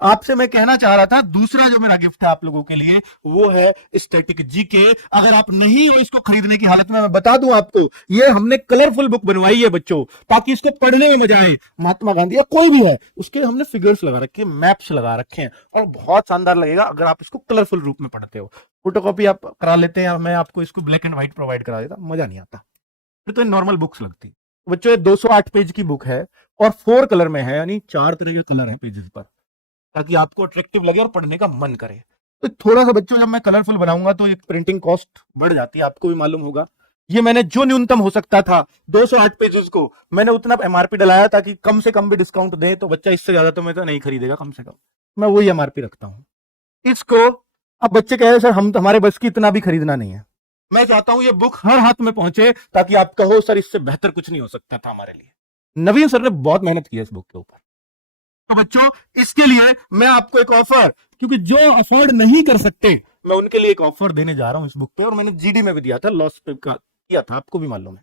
आपसे मैं कहना चाह रहा था, दूसरा जो मेरा गिफ्ट है आप लोगों के लिए वो है स्टैटिक जीके। अगर आप नहीं हो इसको खरीदने की हालत में, मैं बता दूं आपको, ये हमने कलरफुल बुक बनवाई है बच्चों, ताकि इसको पढ़ने में मजा आए। महात्मा गांधी या कोई भी है, उसके हमने फिगर्स लगा रखे हैं, मैप्स लगा रखे हैं, और बहुत शानदार लगेगा अगर आप इसको कलरफुल रूप में पढ़ते हो। फोटोकॉपी आप करा लेते हैं, मैं आपको इसको ब्लैक एंड व्हाइट प्रोवाइड करा देता, मजा नहीं आता, फिर तो नॉर्मल बुक्स लगती। बच्चों ये 208 पेज की बुक है और 4 कलर में है, यानी 4 तरह के कलर हैं पेजेस पर, ताकि आपको अट्रैक्टिव लगे और पढ़ने का मन करे। तो थोड़ा सा बच्चों जब मैं कलरफुल बनाऊंगा तो एक प्रिंटिंग कॉस्ट बढ़ जाती है, आपको भी मालूम होगा। ये मैंने जो न्यूनतम हो सकता था 208 पेजेस को, मैंने उतना एमआरपी डलाया ताकि कम से कम भी डिस्काउंट दे, तो बच्चा इससे ज्यादा तो मैं तो नहीं खरीदेगा, कम से कम मैं वही एमआरपी रखता हूं इसको। अब बच्चे कह रहे सर हम हमारे बस की इतना भी खरीदना नहीं है। मैं चाहता हूं ये बुक हर हाथ में पहुंचे, ताकि आप कहो सर इससे बेहतर कुछ नहीं हो सकता था हमारे लिए। नवीन सर ने बहुत मेहनत की है इस बुक के ऊपर। तो बच्चों इसके लिए मैं आपको एक ऑफर, क्योंकि जो अफोर्ड नहीं कर सकते, मैं उनके लिए एक ऑफर देने जा रहा हूं इस बुक पे, और मैंने जीडी में भी दिया था, लॉस पे किया था, आपको भी मालूम है।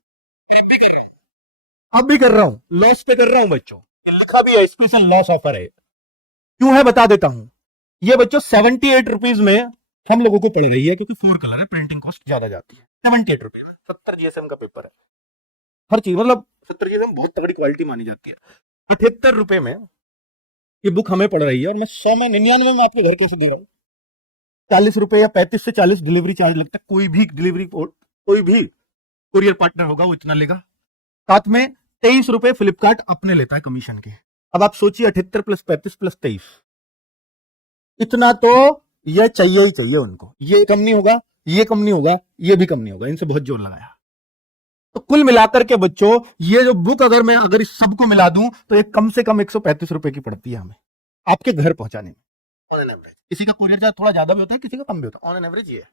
अब भी कर रहा हूं, लॉस पे कर रहा हूं बच्चों, ये लिखा भी है, स्पेशल लॉस ऑफर है। क्यों है बता देता हूं। ये बच्चों 78 रुपीज में हम लोगों को पड़ रही है, क्योंकि 4 कलर है, प्रिंटिंग कॉस्ट ज्यादा जाती है। 78 रुपए में 70 जीएसएम का पेपर है, हर चीज मतलब 70 जीएसएम बहुत तगड़ी क्वालिटी मानी जाती है। 78 रुपए में ये बुक हमें पड़ रही है, और मैं 100 में 99 में आपके घर कैसे दे रहा हूं। 40 रुपए या 35 से 40 डिलीवरी चार्ज लगता है, कोई भी डिलीवरी, कोई भी कुरियर पार्टनर होगा वो इतना लेगा। साथ में 23 रुपए फ्लिपकार्ट अपने लेता है कमीशन के। अब आप सोचिए 78 प्लस 35 प्लस 23, इतना तो ये चाहिए ही चाहिए उनको। ये कम नहीं होगा, ये कम नहीं होगा, ये भी कम नहीं होगा, इनसे बहुत जोर लगाया। तो कुल मिलाकर के बच्चों ये जो बुक अगर इस सबको मिला दूं तो एक कम से कम 135 रुपए की पड़ती है हमें आपके घर पहुंचाने में, ऑन एन एवरेज। किसी का कुरियर चार्ज थोड़ा ज्यादा भी होता है, किसी का कम भी होता है, ऑन एन एवरेज ये है।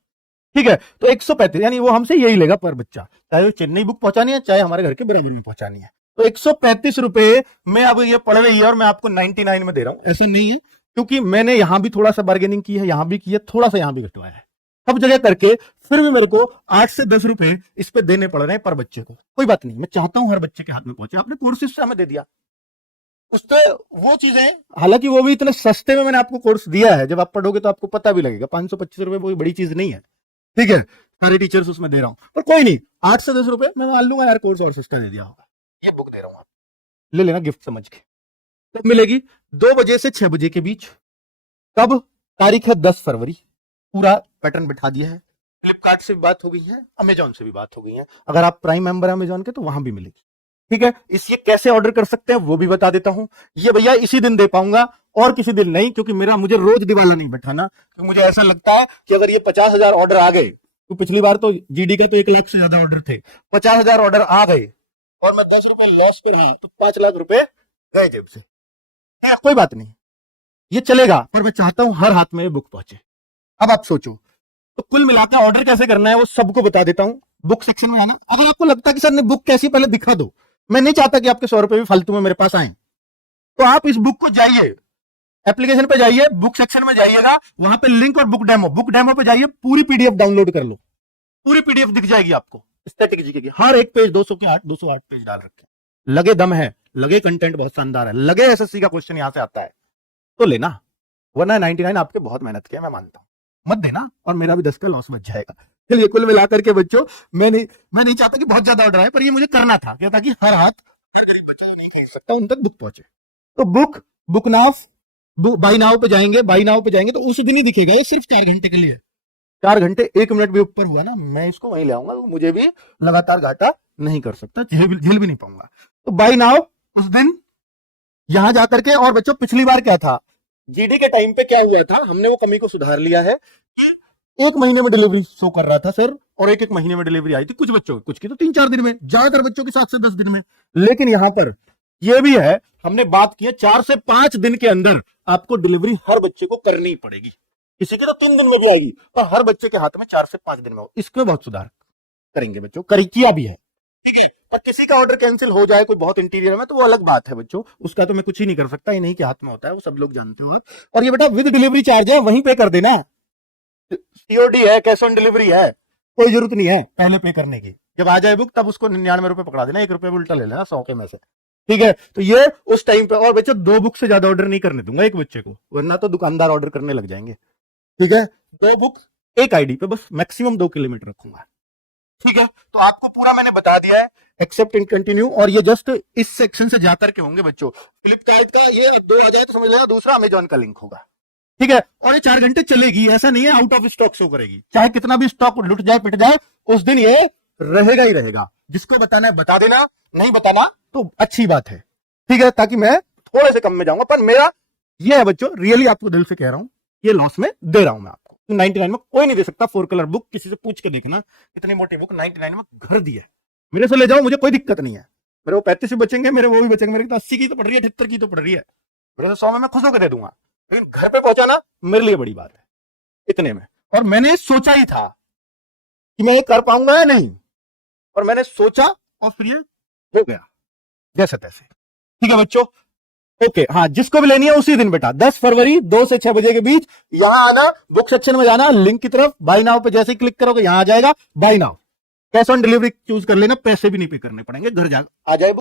ठीक है, तो 135 यानी वो हमसे यही लेगा पर बच्चा, चाहे वो चेन्नई बुक पहुंचानी है, चाहे हमारे घर के बराबर में पहुंचानी है। तो 135 रुपए में अब ये पड़ रही है, और मैं आपको 99 में दे रहा हूं। ऐसा नहीं है, क्योंकि मैंने यहां भी थोड़ा सा बार्गेनिंग की है, यहां भी की है, थोड़ा सा यहां भी घटवाया है, सब जगह करके फिर भी मेरे को 8 से 10 रुपए इस पे देने पड़ रहे हैं पर बच्चे को। कोई बात नहीं, मैं चाहता हूं हर बच्चे के हाथ में पहुंचे। आपने कोर्सेज से हमें दे दिया, उस पे वो चीजें, हालांकि वो भी इतने सस्ते में मैंने आपको कोर्स दिया है, जब आप पढ़ोगे तो आपको पता भी लगेगा। 525 रुपए कोई बड़ी चीज नहीं है, ठीक है, सारे टीचर्स उसमें दे रहा हूं, पर कोई नहीं, 8 से 10 रुपए मैं मान लूंगा यार, कोर्स और सस्ता दे दिया होगा। ये बुक दे रहा हूं, ले लेना गिफ्ट समझ के। कब मिलेगी? 2 बजे से 6 बजे के बीच। कब? तारीख है 10 फरवरी। पूरा पैटर्न बिठा दिया है, फ्लिपकार्ट से भी बात हो गई है, अमेजॉन से भी बात हो गई है। अगर आप प्राइम मेंबर है अमेजॉन के तो वहां भी मिलेगी, ठीक है। इस ये कैसे ऑर्डर कर सकते हैं वो भी बता देता हूं। ये भैया इसी दिन दे पाऊंगा और किसी दिन नहीं, क्योंकि मुझे रोज दिवाला नहीं बैठाना, क्योंकि मुझे ऐसा लगता है कि अगर ये 50,000 ऑर्डर आ गए, तो पिछली बार तो जीडी का तो 1 लाख से ज्यादा ऑर्डर थे, 50,000 ऑर्डर आ गए और मैं 10 रुपए लॉस पे रहा, तो 5 लाख रुपए गए जेब से। कोई बात नहीं, ये चलेगा, पर मैं चाहता हूं हर हाथ में बुक पहुंचे। अब आप सोचो, तो कुल मिलाकर ऑर्डर कैसे करना है वो सबको बता देता हूं। बुक सेक्शन में आना, अगर आपको लगता है कि सर ने बुक कैसी पहले दिखा दो, मैं नहीं चाहता कि आपके 100 रुपए भी फालतू में मेरे पास आए, तो आप इस बुक को जाइए, एप्लीकेशन पे जाइए, बुक सेक्शन में जाइएगा, वहां पे लिंक और बुक डेमो पे जाइए, पूरी पीडीएफ डाउनलोड कर लो, पूरी पीडीएफ दिख जाएगी आपको। स्टैटिक जीके की हर एक पेज 208 पेज डाल रखे, लगे दम है, लगे कंटेंट बहुत शानदार है, लगे एसएससी का क्वेश्चन यहां से आता है तो लेना, वरना 99 आपके बहुत मेहनत किया, मैं मानता हूं, मत देना, और मेरा भी 10 का लॉस बच जाएगा। चलिए कुल मिलाकर के बच्चों, मैं नहीं चाहता कि बहुत ज्यादा ऑर्डर आए, पर ये मुझे करना था क्या, ताकि हर हाथ बच्चा नहीं खरीद सकता, उन तक बुक पहुंचे। तो बुक नाउ, बाई नाउ पे जाएंगे, बाई नाउ पे जाएंगे तो उस दिन ही दिखेगा, ये सिर्फ 4 घंटे के लिए, 4 घंटे 1 मिनट भी ऊपर हुआ ना, मैं इसको वहीं ले आऊंगा, तो मुझे भी लगातार घाटा नहीं कर सकता, झेल भी नहीं पाऊंगा। तो बाई नाउ उस दिन यहां जाकर के, और बच्चों पिछली बार क्या था, जीडी के टाइम पे क्या हुआ था, हमने वो कमी को सुधार लिया है। 1 महीने में डिलीवरी शो कर रहा था सर, और 1 महीने में डिलीवरी आई थी, कुछ बच्चों कुछ की तो 3-4 दिन में, ज्यादातर बच्चों की 7 से 10 दिन में। लेकिन यहां पर यह भी है, हमने बात की है 4 से 5 दिन के अंदर आपको डिलीवरी हर बच्चे को करनी पड़ेगी, किसी के तो 3 दिन में भी आएगी, और हर बच्चे के हाथ में 4 से 5 दिन में हो। इसमें बहुत सुधार करेंगे बच्चों, किया भी है, ठीक है। और किसी का ऑर्डर कैंसिल हो जाए, कोई बहुत इंटीरियर में, तो वो अलग बात है बच्चों, उसका तो मैं कुछ ही नहीं कर सकता, ये नहीं के हाथ में होता है, वो सब लोग जानते हो आप। और ये बेटा विद डिलीवरी चार्ज है, वहीं पे कर देना, सीओडी है, कैश ऑन डिलीवरी है, कोई जरूरत नहीं है पहले पे करने की। जब आ जाए बुक तब उसको 99 रुपए पकड़ा देना, 1 रुपए उल्टा ले लेना 100 के में से, ठीक है, तो ये उस टाइम पे। और बच्चों 2 बुक से ज्यादा ऑर्डर नहीं करने दूंगा एक बच्चे को, वरना तो दुकानदार ऑर्डर करने लग जाएंगे। ठीक है, 2 बुक एक आईडी पे, बस मैक्सिमम 2 की लिमिट रखूंगा। ठीक है, तो आपको पूरा मैंने बता दिया है, एक्सेप्ट एंड कंटिन्यू। और ये जस्ट इस सेक्शन से जाकर के होंगे बच्चों। फ्लिपकार्ट का ये 2 आ जाए तो समझ लेना दूसरा अमेजॉन का लिंक होगा। ठीक है, और ये 4 घंटे चलेगी, ऐसा नहीं है आउट ऑफ स्टॉक शो करेगी। चाहे कितना भी स्टॉक लुट जाए पिट जाए, उस दिन ये रहेगा ही रहेगा। जिसको बताना है बता देना, नहीं बताना तो अच्छी बात है। ठीक है, ताकि मैं थोड़े से कम में जाऊंगा, पर मेरा ये है बच्चों, रियली आपको दिल से कह रहा हूं, ये लॉस में दे रहा हूं मैं आपको। 99 में कोई नहीं दे सकता 4 कलर बुक, किसी से पूछ के देखना, इतनी मोटी बुक 99 में घर दी है। मेरे से ले जाओ, मुझे कोई दिक्कत नहीं है। मेरे वो 35 भी बचेंगे, मेरे वो भी बचेंगे। मेरे तो 80 की तो पड़ रही है, 78 की तो पड़ रही है, मेरे से 100 में मैं खुश होकर दे दूंगा। लेकिन घर पे पहुंचाना मेरे लिए बड़ी बात है, इतने में। और मैंने सोचा ही था कि मैं ये कर पाऊंगा या नहीं, और मैंने सोचा और फिर ये हो गया जैसे तैसे। ठीक है बच्चों, ओके। हाँ, जिसको भी लेनी है उसी दिन बेटा 10 फरवरी 2 से 6 बजे के बीच यहां आना, बुक सेक्शन में जाना, लिंक की तरफ बाय नाउ पे जैसे ही क्लिक करोगे यहां आ जाएगा buy now. Cash on delivery choose कर लेना, पैसे भी नहीं पे करने पड़ेंगे, घर जा आ जाए।